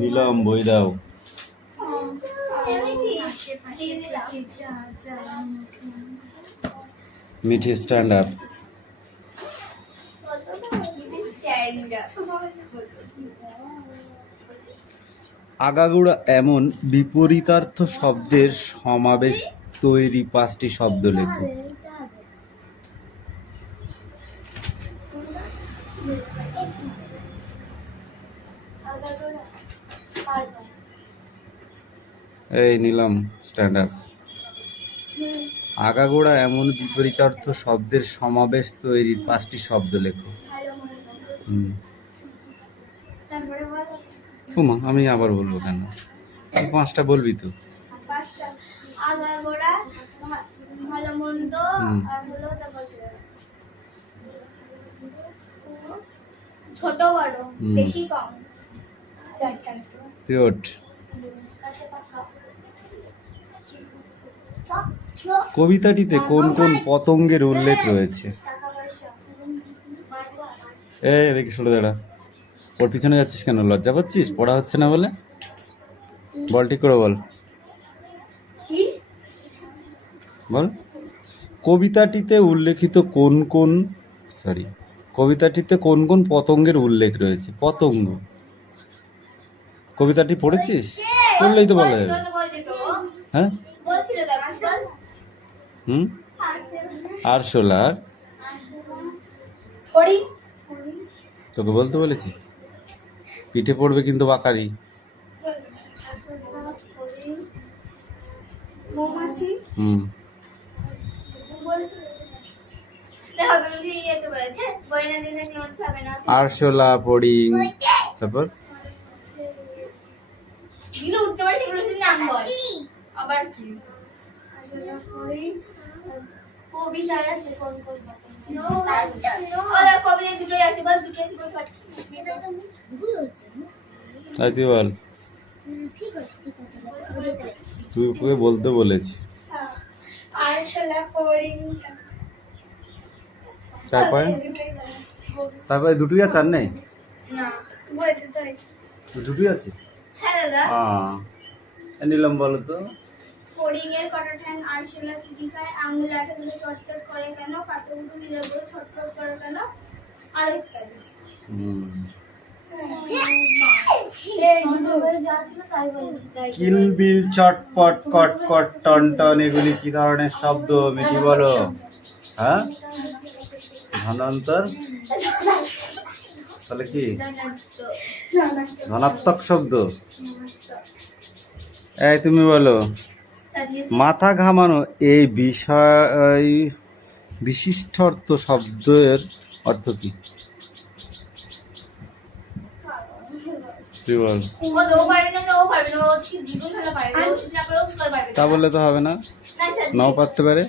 নিলাম বই দাও। Mithi stand up. আগাগোড়া এমন বিপরীতার্থ শব্দের সমাবেশ তৈরি 5টি শব্দ লেখো। এই নিলাম স্ট্যান্ড আপ। আগাগোড়া এমন বিপরীতার্থ শব্দের সমাবেশ তৈরির 5টি শব্দ লেখো। আমি আবার বলবো কেন? তুই 5টা বলবি তো। ছোট বড় বেশি কম। কবিতাটিতে কোন কোন পতঙ্গের উল্লেখ রয়েছে? দেখি সরে দাঁড়া। ওর পিছনে যাচ্ছিস কেন? লজ্জা পাচ্ছিস? পড়া হচ্ছে না বলে? বল, ঠিক করে বল। বল। কবিতাটিতে কোন কোন পতঙ্গের উল্লেখ রয়েছে? পতঙ্গ। কবিতাটি পড়েছিস? পড়লেই তো বলা যাবে। হ্যাঁ, আরশোলার। তোকে বলতে বলেছি? পিঠে পড়বে কিন্তু বাকারি। আরশোলা, ফড়িং, তারপর তুই বল। তুই বলতে বলেছি। তারপরে দুটোই আছে, আর নেই? দুটোই আছে। নিলাম, বলো তো। ফড়িং এর কটা ঠ্যাং আরশোলা কি খায়? আঙুল আঠা দিলে চটচট করে কেন? কাঁটাগুলো দিলে বড় ছটফট করে কেন? আর ইত্যাদি। কিলবিল, চটপট, কটকট, টনটন এগুলি কি ধরনের শব্দ? মিঠি বলো। হ্যাঁ, ধনান্তর। তাহলে কি? ধনাত্মক শব্দ। এই তুমি বলো। মাথা ঘামানো এই বিষয় বিশিষ্টার্থ শব্দের অর্থ কি? তুই বল। তা বললে তো হবে না, নাও পারতে পারে।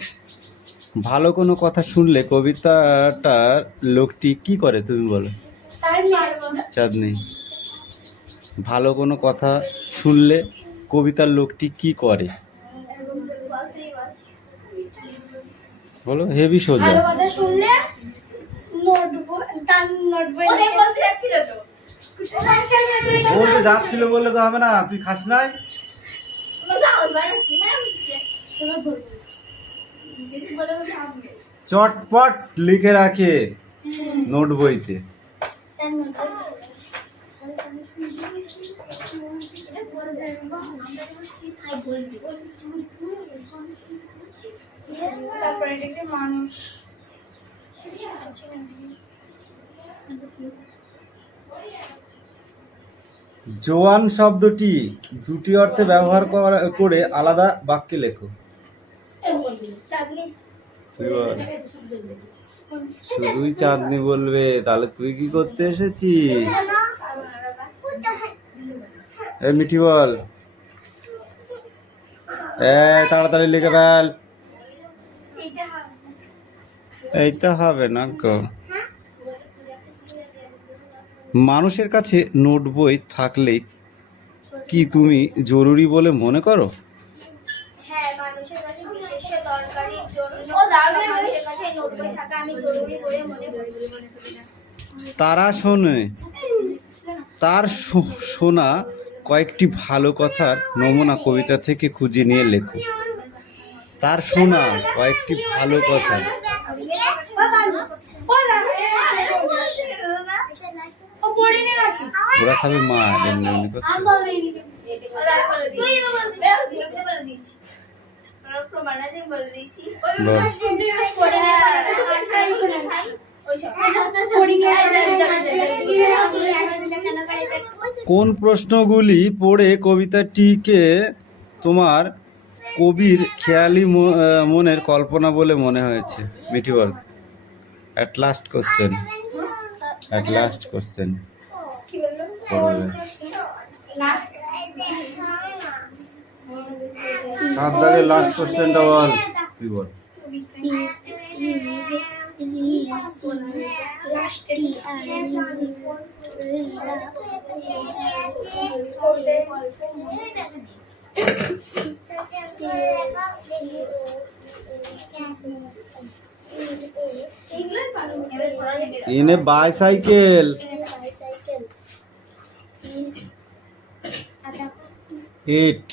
ভালো কোনো কথা শুনলে কবিতাটার লোকটি কি করে? তুমি বলো। চাঁদনি। ভালো কোনো কথা শুনলে কবিতার লোকটি কি করে? বলো, হেভি সোজা। বলতে যাচ্ছিল বললে তো হবে না। তুই খাস নাই? চটপট লিখে রাখে নোট বইতে। মানুষ জোয়ান শব্দটি দুটি অর্থে ব্যবহার করে আলাদা বাক্যে লেখো। শুধুই চাঁদনি বলবে? তাহলে তুই কি করতে এসেছিস? এই মিঠি বল। তাড়াতাড়ি লিখে ফেল। এইটা হবে না গো। মানুষের কাছে নোট বই থাকলে কি তুমি জরুরি বলে মনে করো? হ্যাঁ, মানুষের কাছে বিশেষ দরকারের জন্য মানুষের কাছে নোট বই থাকা আমি জরুরি করে মনে করি। তারা শোনে, তার শোনা কয়েকটি ভালো কথার নমুনা কবিতা থেকে খুঁজে নিয়ে লেখো। তার শোনা কয়েকটি ভালো কথা। ওরা খাবে মা এমনি এমনি করছে। কোন প্রশ্নগুলি পড়ে কবিতাটিকে তোমার কবির খেয়ালি মনের কল্পনা বলে মনে হয়েছে? মিঠি বল। At last question, at last question. সাত দাগের লাস্ট কোশ্চেনটা বল, তুই বল। In a bicycle. 8.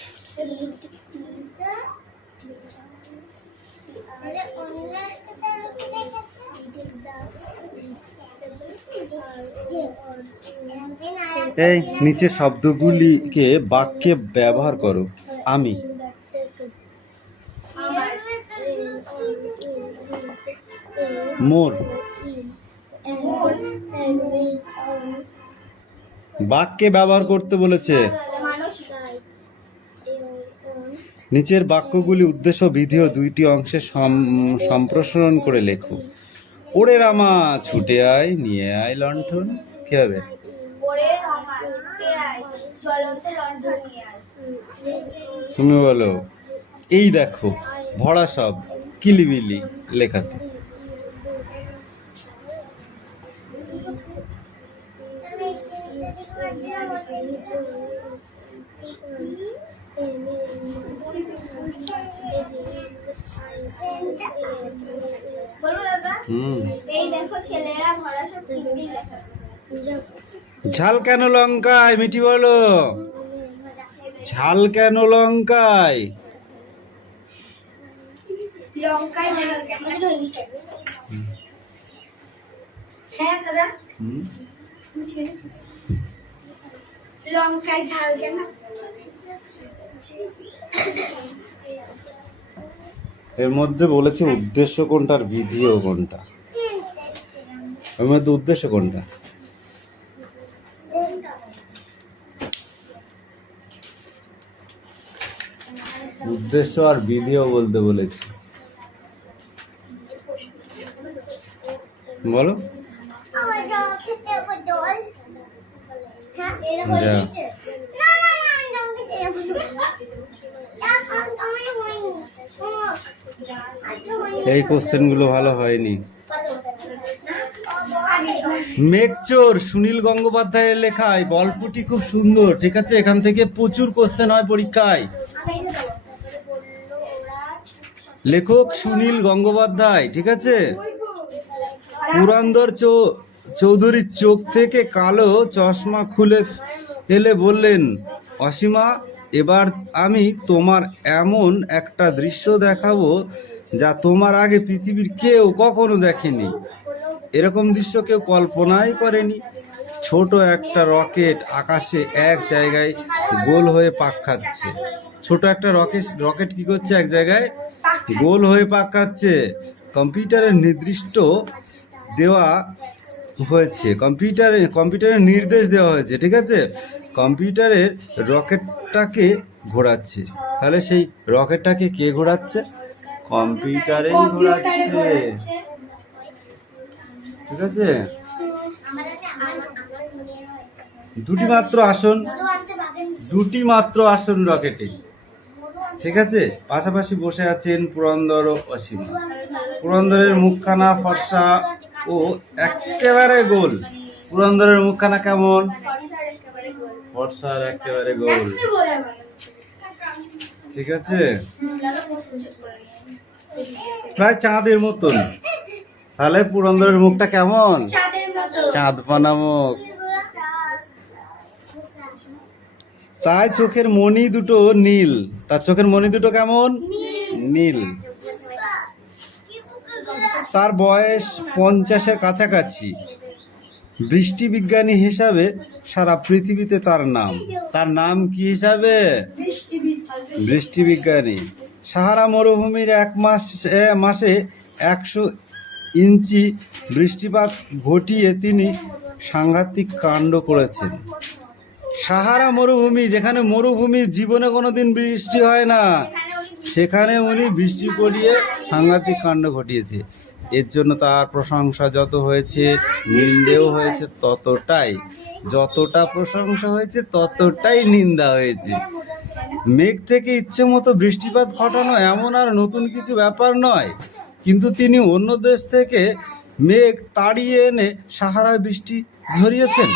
এই নিচে শব্দগুলিকে বাক্যে ব্যবহার করো। আমি, মোর। বাক্যে ব্যবহার করতে বলেছে। নিচের বাক্যগুলি উদ্দেশ্য বিধি ও দুইটি অংশে সম্প্রসারণ করে লেখো। ওরে রামা ছুটে আয়, নিয়ে আয় লণ্ঠন। কি হবে? তুমি বলো। এই দেখো ভরা সব কিলিবিলি লেখাতে। ঝাল কেন লঙ্কায়? মিঠি বলো। ঝাল কেন লঙ্কায়? লঙ্কায় ঝাল কেন? এর মধ্যে বলেছে উদ্দেশ্য কোনটা আর বিধিও কোনটা। এর মধ্যে উদ্দেশ্য কোনটা? উদ্দেশ্য আর বিধিও বলতে বলেছে। বলো। এই কোশ্চেনগুলো ভালো হয়নি। মেঘচোর সুনীল গঙ্গোপাধ্যায়ের লেখায় গল্পটি খুব সুন্দর। ঠিক আছে, এখান থেকে প্রচুর কোশ্চেন হয় পরীক্ষায়। লেখক সুনীল গঙ্গোপাধ্যায়। ঠিক আছে। পুরন্দর চৌধুরীর চোখ থেকে কালো চশমা খুলে ফেলে বললেন, অসীমা, এবার আমি তোমার এমন একটা দৃশ্য দেখাবো যা তোমার আগে পৃথিবীর কেউ কখনো দেখেনি। এরকম দৃশ্য কেউ কল্পনাই করেনি। ছোট একটা রকেট আকাশে এক জায়গায় গোল হয়ে পাক খাচ্ছে। ছোট একটা রকেট কি করছে? এক জায়গায় গোল হয়ে পাক খাচ্ছে। কম্পিউটারের নির্দিষ্ট দেওয়া হয়েছে, কম্পিউটারের নির্দেশ দেওয়া হয়েছে। ঠিক আছে, কম্পিউটারের রকেটটাকে ঘোরাচ্ছে। তাহলে সেই রকেটটাকে কে ঘোরাচ্ছে? কম্পিউটারে ঘোরাচ্ছে। ঠিক আছে। দুটি মাত্র আসন রকেটে। ঠিক আছে। পাশাপাশি বসে আছেন পুরন্দর ও অসীমা। পুরন্দরের মুখখানা ফর্সা ও একেবারে গোল। পুরন্দরের মুখখানা কেমন? ফর্সা, একেবারে গোল। ঠিক আছে, প্রায় চাঁদের মতন। তাহলে পুরন্দরের মুখটা কেমন? চাঁদের মতো। চাঁদপানা মুখ। তাই চোখের মণি দুটো নীল। তার চোখের মণি দুটো কেমন? নীল। তার বয়স 50-এর কাছাকাছি। বৃষ্টি বিজ্ঞানী হিসাবে সারা পৃথিবীতে তার নাম। তার নাম কি হিসাবে? বৃষ্টি বিজ্ঞানী। সাহারা মরুভূমির মাসে 100 ইঞ্চি বৃষ্টিপাত ঘটিয়ে তিনি সাংঘাতিক কাণ্ড করেছেন। সাহারা মরুভূমি, যেখানে মরুভূমির জীবনে কোনোদিন বৃষ্টি হয় না, সেখানে উনি বৃষ্টি করিয়ে সাংঘাতিক কাণ্ড ঘটিয়েছে। এর জন্য তার প্রশংসা যত হয়েছে, নিন্দেও হয়েছে ততটাই। যতটা প্রশংসা হয়েছে ততটাই নিন্দা হয়েছে। মেঘ থেকে ইচ্ছে মতো বৃষ্টিপাত ঘটানো এমন আর নতুন কিছু ব্যাপার নয়, কিন্তু তিনি অন্য দেশ থেকে মেঘ তাড়িয়ে এনে সাহারায় বৃষ্টি ঝরিয়েছেন।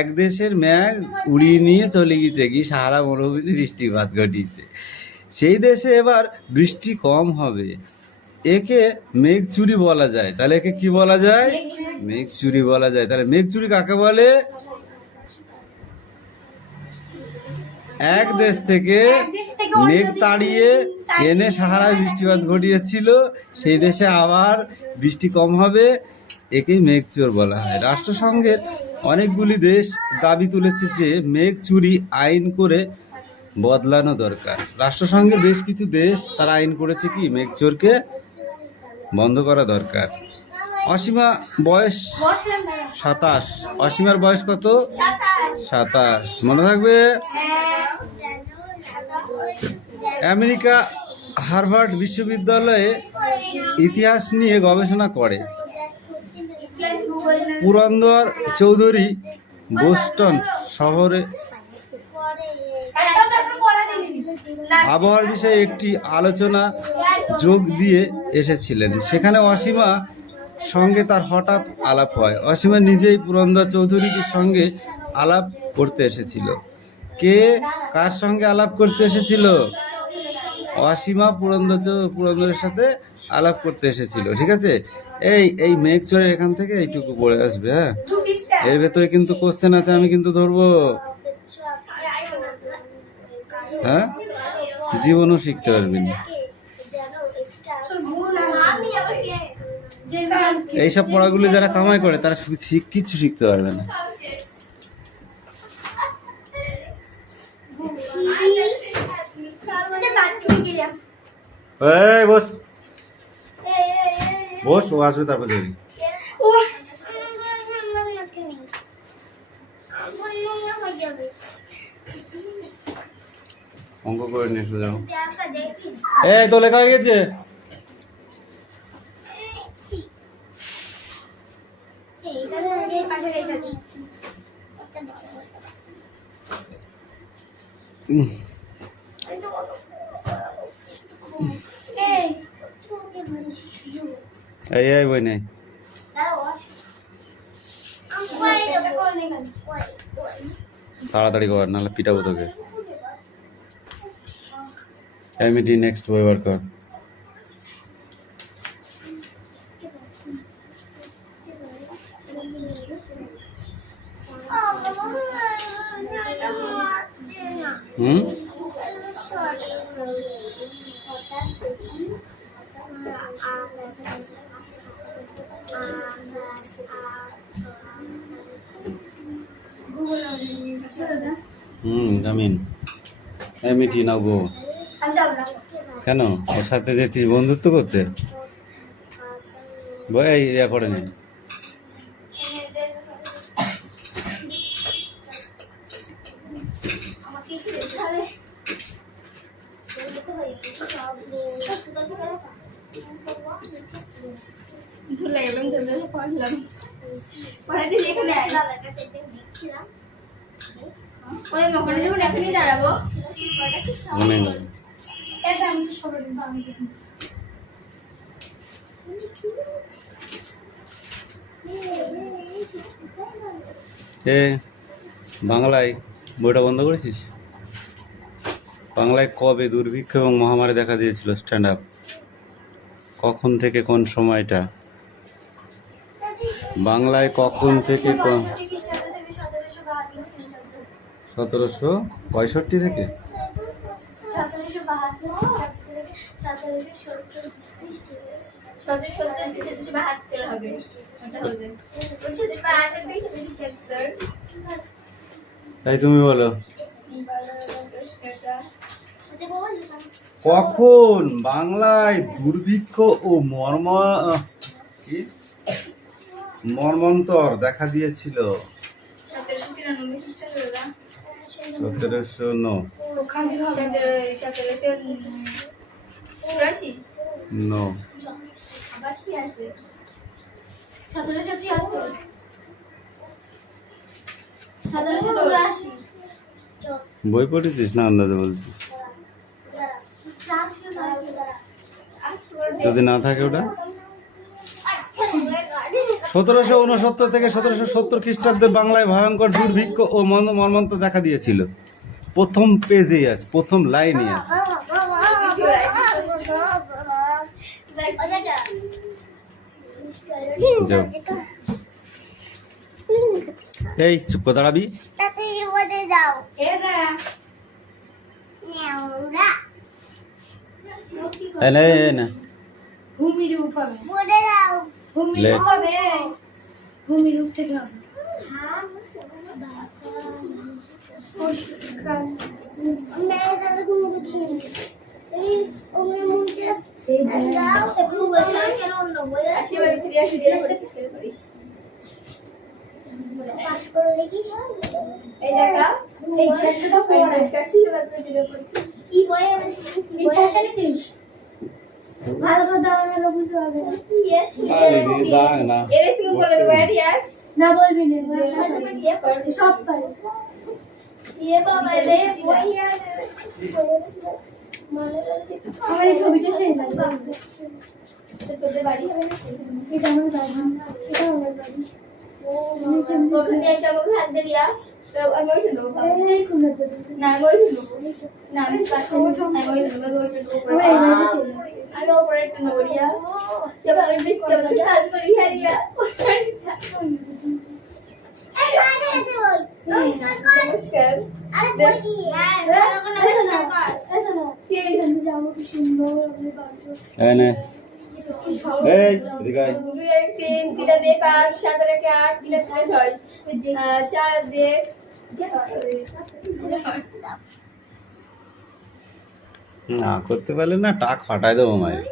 এক দেশের মেঘ উড়িয়ে নিয়ে চলে গেছে, কি সাহারা মরুভূমিতে বৃষ্টিপাত ঘটিয়েছে। সেই দেশে এবার বৃষ্টি কম হবে। একে মেঘ চুরি বলা যায়। তাহলে একে কি বলা যায়? মেঘ চুরি বলা যায়। তাহলে মেঘ চুরি কাকে বলে? এক দেশ থেকে মেঘ তাড়িয়ে এনে সাহারায় বৃষ্টিপাত ঘটিয়েছিল, সেই দেশে আবার বৃষ্টি কম হবে, একেই মেঘ চোর বলা হয়। রাষ্ট্রসংঘের অনেকগুলি দেশ দাবি তুলেছে যে মেঘ চুরি আইন করে বদলানো দরকার। রাষ্ট্রসংঘের বেশ কিছু দেশ তারা আইন করেছে কি মেঘ চোরকে বন্ধ করা দরকার। অসীমা বয়স 27। অসীমার বয়স কত? 27। মনে থাকবে। আমেরিকা হার্ভার্ড বিশ্ববিদ্যালয়ে ইতিহাস নিয়ে গবেষণা করে পুরন্দর চৌধুরী বোস্টন শহরে আবহাওয়ার বিষয়ে একটি আলোচনা যোগ দিয়ে এসেছিলেন। সেখানে অসীমা সঙ্গে তার হঠাৎ আলাপ হয়। অসীমা নিজেই পুরন্দর চৌধুরীর সঙ্গে আলাপ করতে এসেছিল। কে কার সঙ্গে আলাপ করতে এসেছিল? অসীমা পুরন্দরের সাথে আলাপ করতে এসেছিল। ঠিক আছে, এই মেঘ চোরের এখান থেকে এইটুকু পড়ে আসবে। হ্যাঁ, এর ভেতরে কিন্তু কোশ্চেন আছে, আমি কিন্তু ধরবো। হ্যাঁ, জীবনও শিখতে পারবি না। এইসব পড়াগুলো যারা কামাই করে তারা কিচ্ছু শিখতে পারবে না। বস বস, ও আসবে তারপর দেখবি। অঙ্ক করে নিয়ে এসে যাও। এই তো লেখা হয়ে গেছে। এই বই নেই, তাড়াতাড়ি কর, নাহলে পিটাবো তোকে। এমইটি নেক্সট বই বার কর। জামিন এমইটি নাও গো। কেন? ওর সাথে যেতিস বন্ধুত্ব করতে? বই ইয়া করে নি। মনে নেই। বাংলায় বইটা বন্ধ করেছিস? বাংলায় কবে দুর্ভিক্ষ এবং মহামারী দেখা দিয়েছিল? Stand up. কখন থেকে কোন সময়টা? বাংলায় কখন থেকে পঁয়ষট্টি খ্রিস্টাব্দ থেকে 1772 খ্রিস্টাব্দ। 1765 থেকে 1772 খ্রিস্টাব্দ থেকে 1770 1772 হবে। ওটা হবে 1772 থেকে 1770। তাই তুমি বলো কখন বাংলায় দুর্ভিক্ষ ও মর্মন্তর দেখা দিয়েছিল? 1793 খ্রিস্টাব্দ। 1709 1784 নো আবার কি আছে 1776 1784 বই পড়েছিস না আন্দাজে বলছিস? যদি না থাকে ওটা 1769 থেকে 1770 খ্রিস্টাব্দে বাংলায় ভয়ঙ্কর দুর্ভিক্ষ ও মর্মন্তর দেখা দিয়েছিল। প্রথম পেজেই আছে, প্রথম লাইনে আছে। যাও। এই চুপ করে দাঁড়াবি। এই নে, এই নে। ভূমিরূপ হবে লে। ভূমিরূপ হবে ভূমিরূপ থেকে হবে না বলবি সব পারে আমার এই ছবিটা সেই লাগে তোদের বাড়ি হবে না এটা আমার বাড়ি এটা আমার বাড়ি প্রথমে একটা মুখ হাত দিয়া আমি ওই ছিল এই কুলটা না ওই ছিল না আমি পাশে আমি ওই ছিল আমি উপরে একটু নড়িয়া যখন আমি দেখতে বলছি আজ করি হারিয়া নমস্কার আরে কই কি হ্যাঁ নমস্কার এসো না কে এখানে যাবো কি সুন্দর আমি বাড়ি এই নে। এই এদিকে আয়। 2 1 3 3 2 5 7 1 8 3 3 6 4 2 না করতে পারলে না টাক ফাটাই দেবো মায়ের।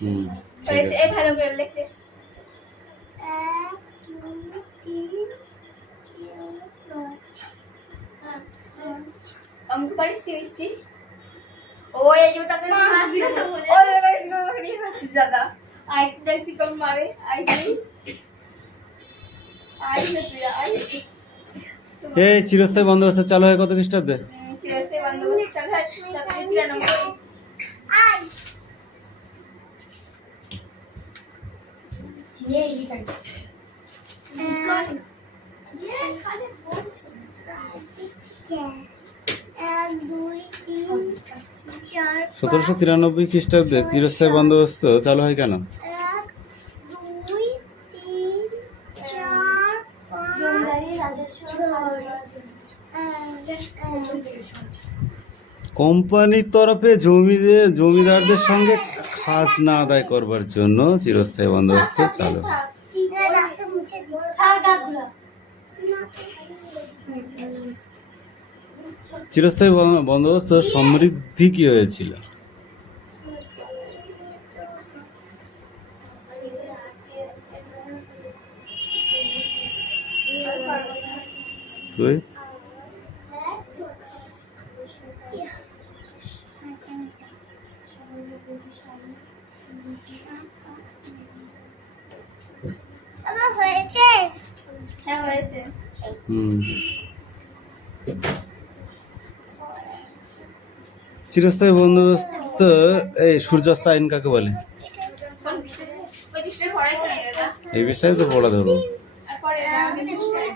হুম ঠিক আছে। এই ভালো করে লিখতে অঙ্ক পারিস কি মিষ্টি ও এই যে তাকে মারছে তো বুঝে ও রে ভাই গোবরি হচ্ছে দাদা আই দেখি কম মারে আই এই চিরস্থায়ী বন্দোবস্ত চালু হয় কত খ্রিস্টাব্দে? চিরস্থায়ী বন্দোবস্ত চালু হয় 1793 আই চিনে এই লিখা সতেরোশো 1793 খ্রিস্টাব্দে চিরস্থায়ী বন্দোবস্ত চালু হয় কেন? কোম্পানির তরফে জমিদারদের সঙ্গে খাজনা আদায় করবার জন্য চিরস্থায়ী বন্দোবস্ত চালু হয়। চিরস্থায়ী বন্দোবস্ত সমৃদ্ধি কি হয়েছিল? তুই হ্যাঁ হয়েছে চিরস্থায়ী বন্দোবস্ত এই সূর্যাস্ত আইন কাকে বলে? কোন বিষয় ওই বিষয়ে পড়াই করে দাদা এই বিষয়ে তো পড়া ধরো। আর পরে আমাদের বিষয়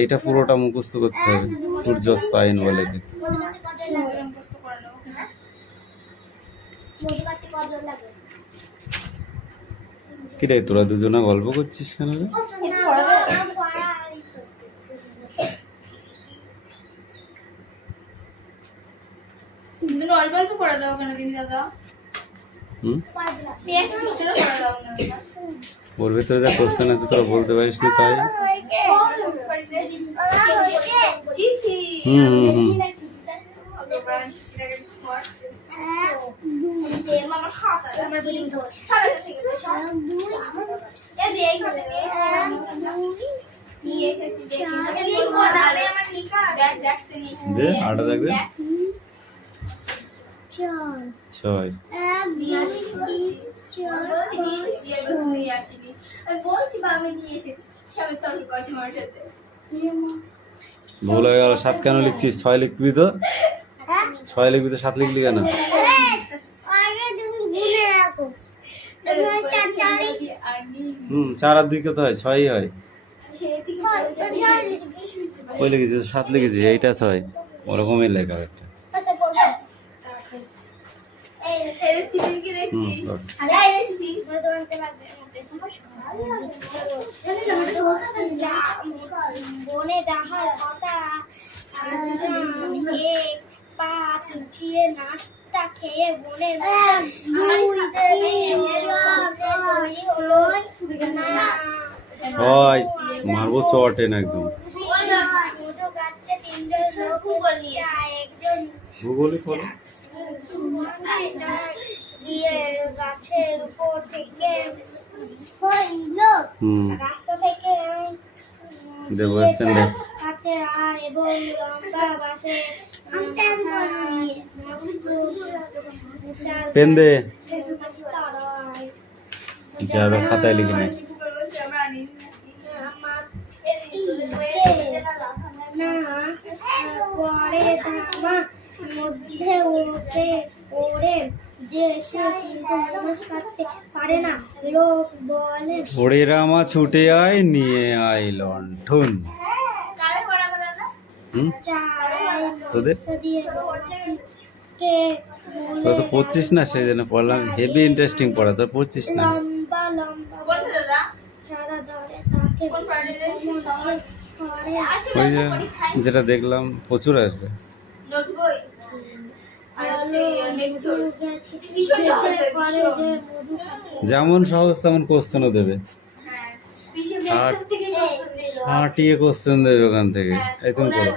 এইটা পুরোটা মুখস্থ করতে হবে। সূর্যাস্ত আইন বলে কি? কিরে তোরা দুজনা গল্প করছিস কেন রে? অল্প অল্প করে দাও কেন দিন দাদা? পেঁয়াজ মিষ্টিটা করে দাও না। ওর ভিতরে যা কোশ্চেন আছে তোরা বলতে পারিস না তাই। হুম হুম হুম দে আটা দেখ দে। 6 ভুল হয়ে গেল। 7 কেন লিখছিস? 6 লিখবি তো। 6 লিখবি তো 7 লিখলি কেন? হুম 4 আর 2 কত হয়? 6ই হয়। ওই লিখেছিস 7 লিখেছিস, এইটা 6 ওরকমই লেখা একটা। বনে যাহার কথা পা পিছিয়ে নাস্তা খেয়ে বনের ছয় মারবো চটেন একদম। ভূগোলই পড়ো। গাছের উপর থেকে রাস্তা থেকে দেবো হাতে আর এবং লম্বা বাসে পেন দে যাবে খাতায় লিখে নে। মধ্যে ওড়ে যে সে কিন্তু মানুষ কাটতে পারে না। লোক বলে ওরে রামা ছুটে আয় নিয়ে আয় লণ্ঠন। হুম তোদের তোরা তো পড়ছিস না, সেই জন্য পড়লাম। হেভি ইন্টারেস্টিং পড়া, তোর পড়ছিস না। লম্বা লম্বা সারা ধরে তাকে ওই যে যেটা দেখলাম প্রচুর আসবে। যেমন সহজ তেমন কোশ্চেনও দেবে, হাঁটিয়ে কোশ্চেন দেবে ওখান থেকে। এই তুমি পড়ো।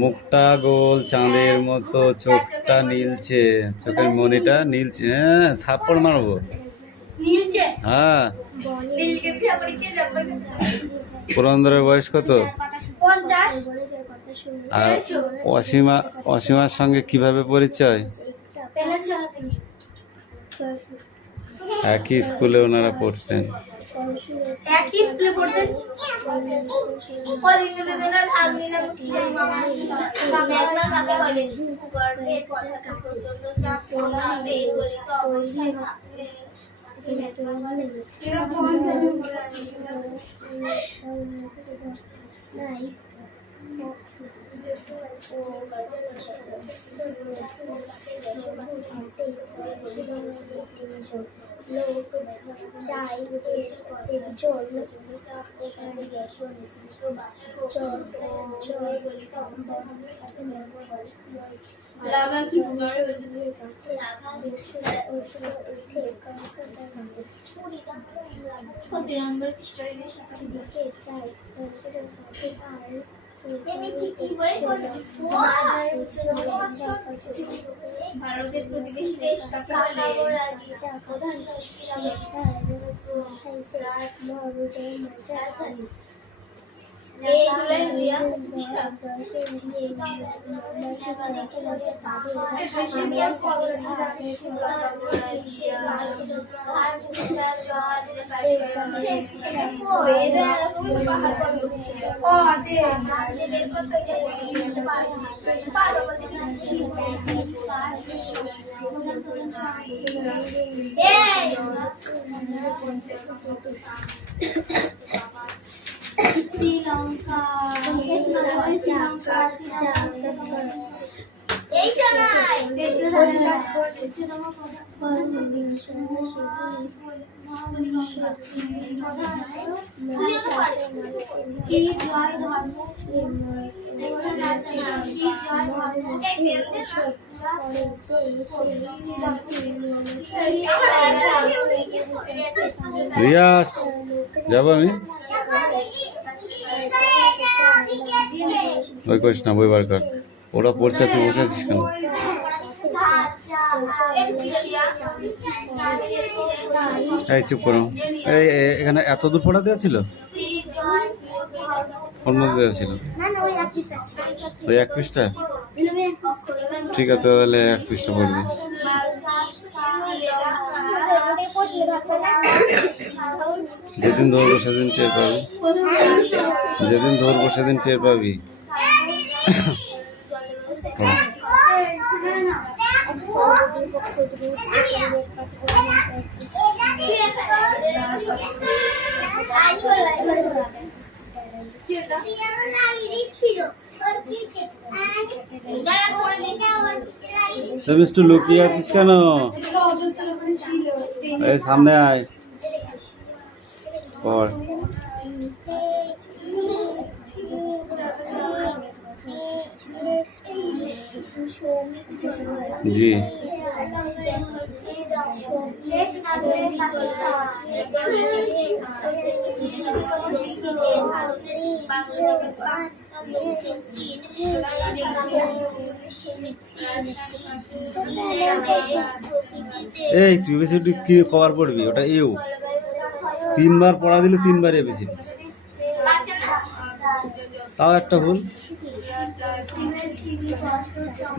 মুখটা গোল চাঁদের মতো, চোখটা নীলছে, চোখের মনিটা নীলছে। হ্যাঁ থাপ্পড় মারবো। হ্যাঁ পুরন্দরের বয়স কত? আর অসীমার সঙ্গে কিভাবে পরিচয়? একই স্কুলে ওনারা পড়তেন। একই স্কুলে পড়তেন। ভারতের প্রতিবেশী দেশ শ্রীলঙ্কা এইটা নাই রিয়াস যাবো আমি ওই করিস না বই বার কর ওরা পড়ছে তুই বসে আছিস কেন এই চুপ করো এই এখানে এত দূর পড়া দেওয়া ছিল অন্য দেওয়া ছিল ওই এক পৃষ্ঠা ঠিক আছে তাহলে এক পৃষ্ঠা পড়বি যেদিন ধরবো সেদিন টের পাবি যেদিন ধরবো সেদিন টের পাবি তুমি একটু লুকিয়ে আছিস কেন এই সামনে আয় পড় জি এই তুই বেশি কি কভার পড়বি ওটা ইউ তিনবার পড়া দিলে তিনবার বেশি তাও একটা ভুল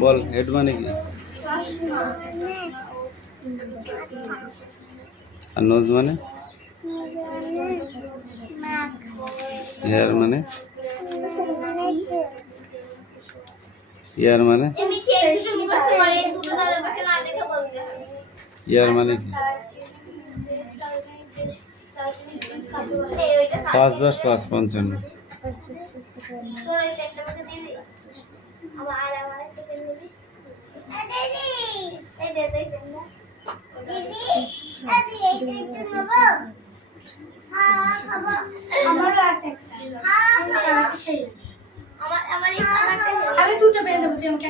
বল হেড মানে কি আর নোজ মানে হেয়ার মানে ইয়ার মানে ইয়ার মানে কি 5 10 5 55 আমি দুটো বেঁধে দেবো তুই আমাকে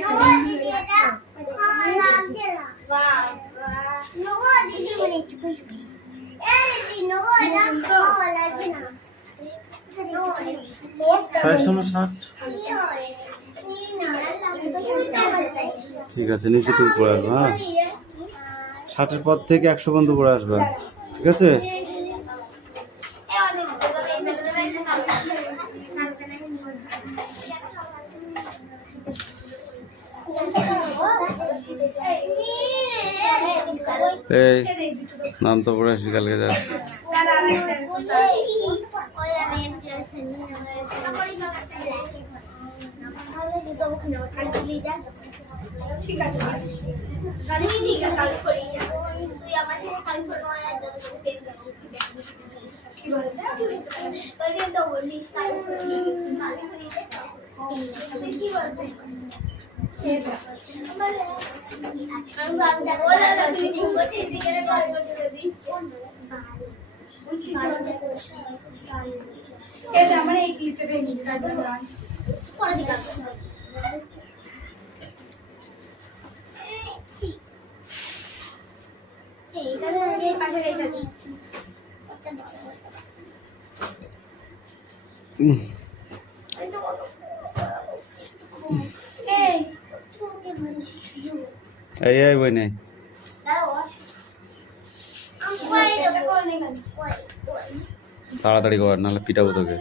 ঠিক আছে নিচে তুমি পড়ে আসবো হ্যাঁ 60-এর পর থেকে 100 পর্যন্ত পড়ে আসবে ঠিক আছে এই নাম তো পড়ে আসি কালকে যা ঠিক আছে কি বলছে তো বলিস কি বলছে আমার এই ক্লিপে ভেঙে এই বই নেই তাড়াতাড়ি কর নাহলে পিটাবো তোকে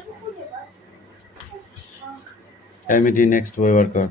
এমইটি নেক্সট ওয়েবার কর